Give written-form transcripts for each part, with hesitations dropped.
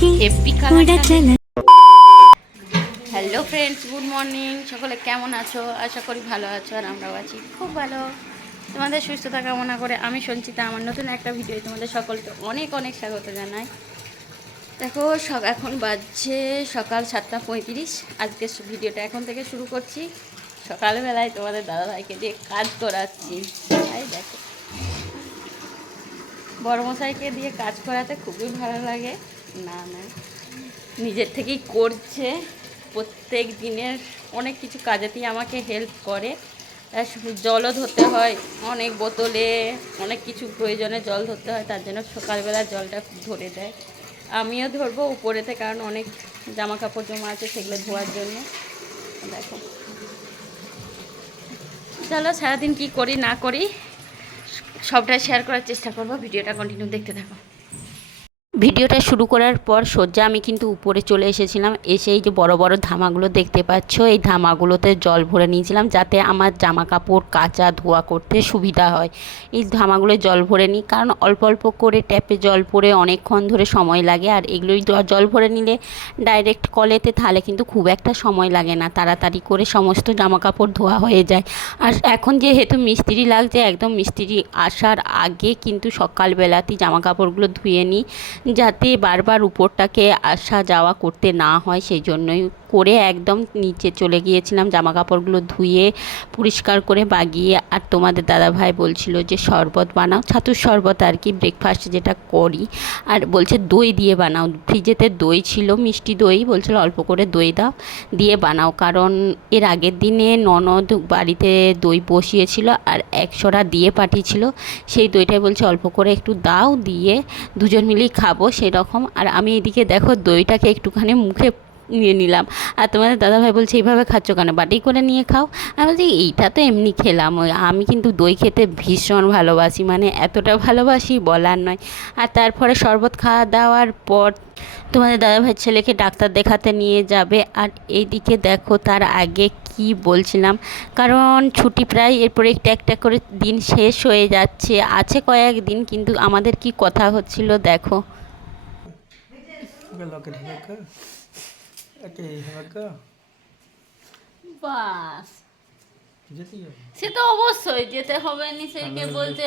Heavy কালারটা। Hello friends, good morning. সকলে কেমন আছো? আশা করি ভালো আছো, আর আমরাও আছি খুব ভালো। তোমাদের সুস্থতা কামনা করে আমি সঞ্চিতা আমার নতুন একটা ভিডিও তোমাদের সকলকে অনেক অনেক স্বাগত জানাই। দেখো এখন বাজছে সকাল 7:35। আজকে ভিডিওটা এখন থেকে শুরু করছি। সকালবেলায় তোমাদের দাদাভাইকে দিয়ে কাজ করাচ্ছি। তাই দেখো, বড়মশাইকে দিয়ে কাজ করাতে খুবই ভালো লাগে। না না, নিজের থেকেই করছে। প্রত্যেক দিনের অনেক কিছু কাজেতেই আমাকে হেল্প করে। জলও ধরতে হয়, অনেক বোতলে অনেক কিছু প্রয়োজনে জল ধরতে হয়, তার জন্য সকালবেলা জলটা ধরে দেয়। আমিও ধরবো উপরেতে, কারণ অনেক জামা কাপড় জমা আছে, সেগুলো ধোয়ার জন্য। দেখো, চলো সারাদিন কি করি না করি সবটাই শেয়ার করার চেষ্টা করবো। ভিডিওটা কন্টিনিউ দেখতে থাকো। ভিডিওটা শুরু করার পর সোজা আমি কিন্তু উপরে চলে এসেছিলাম। এসে এই যে বড় বড় ধামাগুলো দেখতে পাচ্ছ, এই ধামাগুলোতে জল ভরে নিয়েছিলাম যাতে আমার জামা কাপড় কাচা ধোয়া করতে সুবিধা হয়। এই ধামাগুলো জল ভরে নিই, কারণ অল্প অল্প করে ট্যাপে জল পড়ে অনেকক্ষণ ধরে সময় লাগে। আর এগুলোই জল ভরে নিলে ডাইরেক্ট কলেতে, তাহলে কিন্তু খুব একটা সময় লাগে না, তাড়াতাড়ি করে সমস্ত জামা কাপড় ধোয়া হয়ে যায়। আর এখন যেহেতু মিস্ত্রি লাগছে, একদম মিস্ত্রি আসার আগে কিন্তু সকালবেলাতেই জামা কাপড়গুলো ধুয়ে নিই, যাতে বারবার উপরটাকে আসা যাওয়া করতে না হয়। সেই জন্যই করে একদম নিচে চলে গিয়েছিলাম জামা কাপড়গুলো ধুয়ে পরিষ্কার করে বাগিয়ে। আর তোমাদের দাদাভাই বলছিল যে শরবত বানাও, ছাতুর শরবত আর কি, ব্রেকফাস্ট যেটা করি। আর বলছে দই দিয়ে বানাও, ফ্রিজেতে দই ছিল, মিষ্টি দই, বলছিল অল্প করে দই দাও, দিয়ে বানাও। কারণ এর আগের দিনে ননদ বাড়িতে দই বসিয়েছিল আর 100টা দিয়ে পাঠিয়েছিল, সেই দইটাই বলছে অল্প করে একটু দাও, দিয়ে দুজন মিলেই খাবো সেরকম। আর আমি এদিকে দেখো দইটাকে একটুখানি মুখে নিয়ে নিলাম। আর তোমাদের দাদাভাই বলছে এইভাবে খাচ্ছ কেন, বাটি করে নিয়ে খাও। আমি বলছি এইটা তো এমনি খেলাম। আমি কিন্তু দই খেতে ভীষণ ভালোবাসি, মানে এতটা ভালোবাসি বলার নয়। আর তারপরে শরবত খাওয়া দাওয়ার পর তোমাদের দাদাভাই ছেলেকে ডাক্তার দেখাতে নিয়ে যাবে। আর এইদিকে দেখো, তার আগে কি বলছিলাম, কারণ ছুটি প্রায় এরপরে একটা একটা করে দিন শেষ হয়ে যাচ্ছে, আছে কয়েক দিন, কিন্তু আমাদের কি কথা হচ্ছিল দেখো। বাস, সে তো অবশ্যই যেতে হবে, নিশ্চয়ই বলতে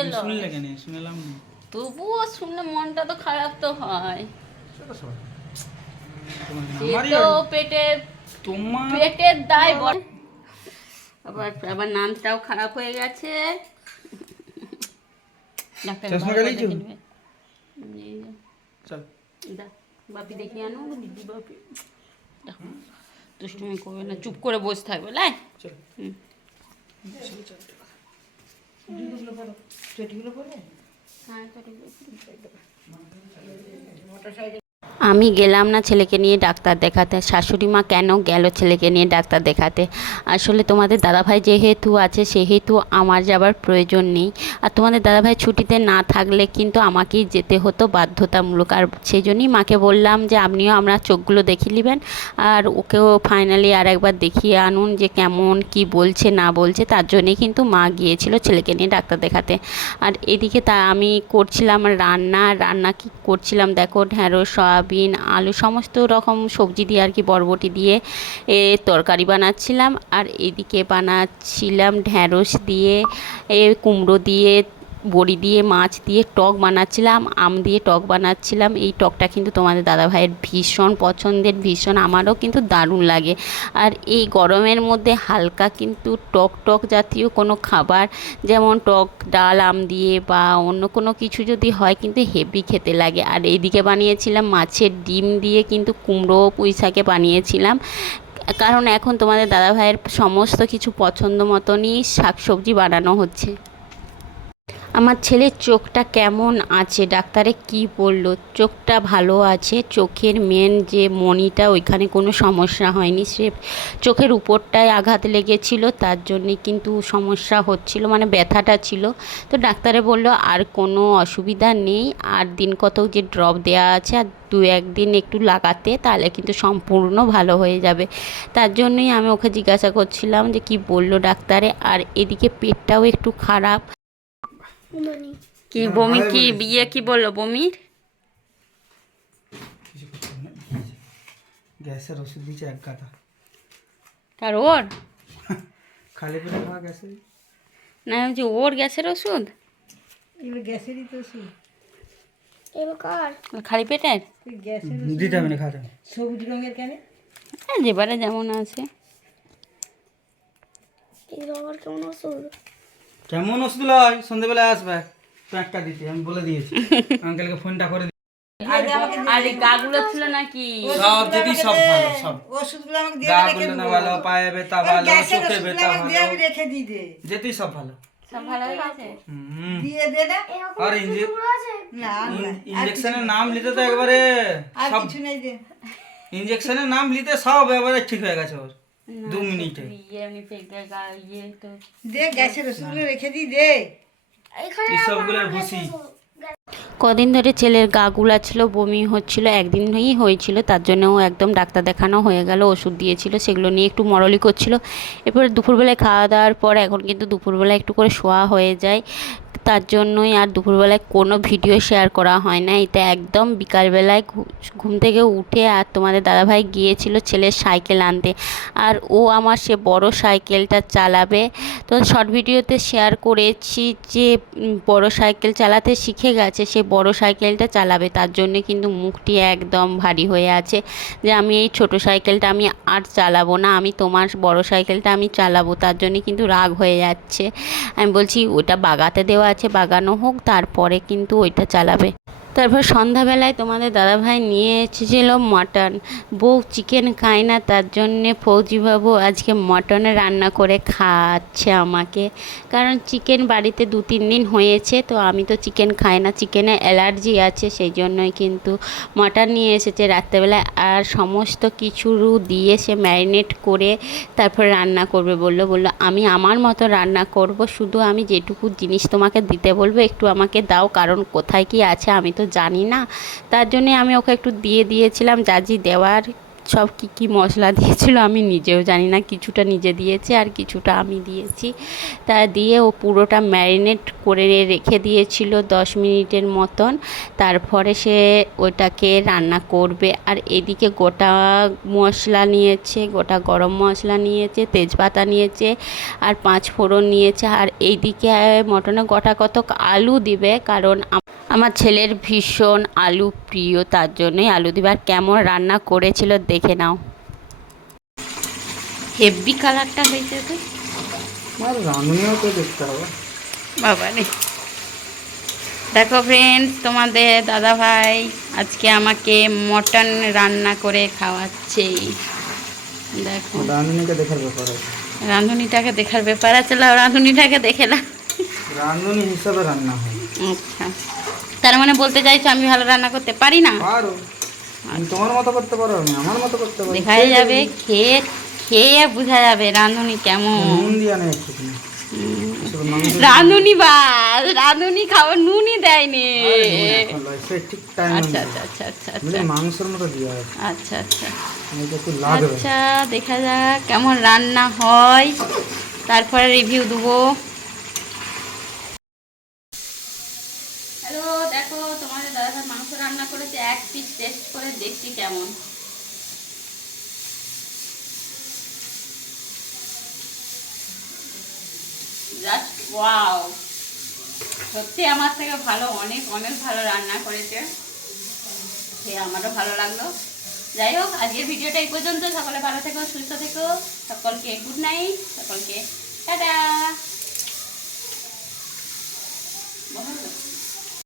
তবুও শুনলে মনটা তো খারাপ তো হয়। পেটের দায় বল। আবার নামটাও খারাপ হয়ে গেছে। বাপি দেখি আনো, দিদি বাপি দুষ্টুমি করবে না, চুপ করে বসে থাকবে। লাই আমি গেলাম না ছেলেকে নিয়ে ডাক্তার দেখাতে। শাশুড়ি মা কেন গেল ছেলেকে নিয়ে ডাক্তার দেখাতে? আসলে তোমাদের দাদাভাই যেহেতু আছে সেহেতু আমার যাবার প্রয়োজন নেই। আর তোমাদের দাদাভাই ছুটিতে না থাকলে কিন্তু আমাকেই যেতে হতো বাধ্যতামূলক। আর সেই জন্যই মাকে বললাম যে আপনিও আমরা চোখগুলো দেখিয়ে নেবেন, আর ওকেও ফাইনালি আর একবার দেখিয়ে আনুন যে কেমন কি বলছে না বলছে। তার জন্যই কিন্তু মা গিয়েছিল ছেলেকে নিয়ে ডাক্তার দেখাতে। আর এদিকে আমি করছিলাম রান্না কি করছিলাম দেখো, ঢ্যাঁড়স, সয়াবিন, আলু, সমস্ত রকম সবজি দিয়ে আর কি, বরবটি দিয়ে তরকারি বানাচ্ছিলাম। আর এদিকে বানাচ্ছিলাম ঢ্যাঁড়স দিয়ে, কুমড়ো দিয়ে, বড়ি দিয়ে, মাছ দিয়ে টক বানাচ্ছিলাম, আম দিয়ে টক বানাচ্ছিলাম। এই টকটা কিন্তু তোমাদের দাদাভাইয়ের ভীষণ পছন্দের, ভীষণ, আমারও কিন্তু দারুণ লাগে। আর এই গরমের মধ্যে হালকা কিন্তু টক টক জাতীয় কোনো খাবার, যেমন টক ডাল আম দিয়ে বা অন্য কোনো কিছু যদি হয় কিন্তু হেভি খেতে লাগে। আর এইদিকে বানিয়েছিলাম মাছের ডিম দিয়ে কিন্তু কুমড়ো পুঁই শাকে বানিয়েছিলাম, কারণ এখন তোমাদের দাদাভাইয়ের সমস্ত কিছু পছন্দ মতনই শাকসবজি বানানো হচ্ছে। আমার ছেলের চোখটা কেমন আছে, ডাক্তারে কি বলল? চোখটা ভালো আছে, চোখের মেন যে মণিটা ওইখানে কোনো সমস্যা হয়নি, সে চোখের উপরটায় আঘাত লেগেছিল, তার জন্যে কিন্তু সমস্যা হচ্ছিল, মানে ব্যথাটা ছিল। তো ডাক্তারে বলল আর কোনো অসুবিধা নেই, আর দিন কত যে ড্রপ দেওয়া আছে, আর 2-1 দিন একটু লাগাতে, তাহলে কিন্তু সম্পূর্ণ ভালো হয়ে যাবে। তার জন্যই আমি ওকে জিজ্ঞাসা করছিলাম যে কি বলল ডাক্তারে। আর এদিকে পেটটাও একটু খারাপ। কি বমি, কি বিয়ে, কি বললো বমির? গ্যাসের ওষুধ দিয়েছে এক গাদা। কার ওর? খালি পেটে খাওয়া গ্যাসের? না হচ্ছে ওর গ্যাসের ওষুধ। এগুলো গ্যাসেরই তো ওষুধ। এগুলো কার? খালি পেটের গ্যাসের দিতে হবে না, খাওয়া যাবে। সবুজ রঙের কেন? যেবারে যেমন আছে। এগুলো আবার কেমন ওষুধ? কেমন ওষুধ লয়, সন্ধ্যেবেলায় আসবে তো একটা দিতে, আমি বলে দিয়েছি। আঙ্কেলকে ফোনটা করে আর গাগুলো ছিল নাকি? সব যদি সব ভালো, সব ওষুধগুলো আমাকে দিয়ে গা রেখে গুলো না দিবো। ভালো, পায়ে ব্যথা ভালো, গ্যাসের চোখে ওষুধগুলো ব্যথা আমাকে দিয়ে ভালো, আমি রেখে দিই দে। যেতেই সব ভালো। সব ভালো হয়ে গেছে? দিয়ে দে না। আর না ইঞ্জেকশনের নাম নিতে তো একবারে আর সব, কিছু নেই দে। ইঞ্জেকশনের নাম নিতে সব এবারে ঠিক হয়ে গেছে ওর 2 মিনিটে। এমনি পেটে তো দে গ্যাসের ওষুধগুলো রেখে দিই দে। এই সবগুলোর ভুসি। কদিন ধরে ছেলের গা গুলা ছিল, বমি হচ্ছিল, একদিনই হয়েছিল, তার জন্য ও একদম ডাক্তার দেখানো হয়ে গেল, ওষুধ দিয়েছিল, সেগুলো নিয়ে একটু মরলি করছিল। এরপরে দুপুরবেলায় খাওয়া দাওয়ার পর এখন কিন্তু দুপুরবেলায় একটু করে শোয়া হয়ে যায়, তার জন্যই আর দুপুরবেলায় কোনো ভিডিও শেয়ার করা হয় না। এটা একদম বিকালবেলায় ঘুম থেকে উঠে আর তোমাদের দাদাভাই গিয়েছিল ছেলের সাইকেল আনতে, আর ও আমার সে বড় সাইকেলটা চালাবে। তো শর্ট ভিডিওতে শেয়ার করেছি যে বড় সাইকেল চালাতে শিখে গেছে, সে বড় সাইকেলটা চালাবে, তার জন্য কিন্তু মুখটি একদম ভারী হয়ে আছে যে আমি এই ছোট সাইকেলটা আমি আর চালাবো না, আমি তোমার বড় সাইকেলটা আমি চালাবো। তার জন্য কিন্তু রাগ হয়ে যাচ্ছে। আমি বলছি ওটা বাগাতে দেওয়া আছে, বাগানো হোক, তারপরে কিন্তু ওইটা চালাবে। তারপর সন্ধ্যাবেলায় তোমাদের দাদাভাই নিয়ে এসেছিল মটন। বউ চিকেন খায় না, তার জন্যে ফৌজিবাবু আজকে মটনে রান্না করে খাওয়াচ্ছে আমাকে, কারণ চিকেন বাড়িতে 2-3 দিন হয়েছে, তো আমি তো চিকেন খাই না, চিকেনে অ্যালার্জি আছে, সেই জন্যই কিন্তু মটন নিয়ে এসেছে রাত্রেবেলায়। আর সমস্ত কিছু দিয়ে সে ম্যারিনেট করে তারপর রান্না করবে বললো আমি আমার মতো রান্না করব, শুধু আমি যেটুকু জিনিস তোমাকে দিতে বলবো একটু আমাকে দাও, কারণ কোথায় কি আছে আমি তো জানি না, তার জন্যে আমি ওকে একটু দিয়ে দিয়েছিলাম যা দেওয়ার। সব কী মশলা দিয়েছিল আমি নিজেও জানি না, কিছুটা নিজে দিয়েছে আর কিছুটা আমি দিয়েছি। তা দিয়ে ও পুরোটা ম্যারিনেট করে রেখে দিয়েছিল 10 মিনিটের মতন, তারপরে সে ওটাকে রান্না করবে। আর এদিকে গোটা মশলা নিয়েছে, গোটা গরম মশলা নিয়েছে, তেজপাতা নিয়েছে আর 5 ফোড়ন নিয়েছে। আর এইদিকে মটনে গোটা কতক আলু দিবে, কারণ আমার ছেলের ভীষণ আলু প্রিয়, তার জন্যই আলু দিবে। আর কেমন রান্না করেছিল দেখে নাও, হেভি কালারটা হয়েছে তো। আর রান্নাও তো দেখতে হবে বাবা রে। দেখো ফ্রেন্ডস, তোমাদের দাদাভাই আজকে আমাকে মটন রান্না করে খাওয়াচ্ছে। দেখো রাঁধুনিকে দেখার ব্যাপার আছে, রাঁধুনিটাকে দেখার ব্যাপার আছে, রাঁধুনিটাকে দেখে না, রাঁধুনি হিসাবে রান্না হয়। আচ্ছা, তার মানে বলতে চাইছো আমি ভালো রান্না করতে পারি না? পারো, আমি তোমার মতো করতে পারো, আমি আমার মতো করতে পারি। দেখা যাবে, খেয়ে খেয়ে বোঝা যাবে রাঁধুনি কেমন। নুন দিয়া নেই একটু, শুধু মাংস রাঁধুনি বাস, রাঁধুনি খাবার নুনই দেয়নি। সে ঠিক টাইম আচ্ছা আচ্ছা আচ্ছা আচ্ছা আচ্ছা মাংসের মতো দিয়া হয়, আচ্ছা আচ্ছা এটা একটু লাগবে। আচ্ছা, দেখা যাক কেমন রান্না হয়, তারপরে রিভিউ দেবো। হ্যালো, দেখো তোমাদের দাদাভাই মাংস রান্না করেছে, এক পিস টেস্ট করে দেখছি কেমন। জাস্ট ওয়াও, সত্যি আমার থেকে ভালো, অনেক অনেক ভালো রান্না করেছে, সে আমারও ভালো লাগলো। যাই হোক, আজকের ভিডিওটা এই পর্যন্ত। সকলে ভালো থেকো, সুস্থ থেকো, সকলকে গুড নাইট, সকলকে টাটা।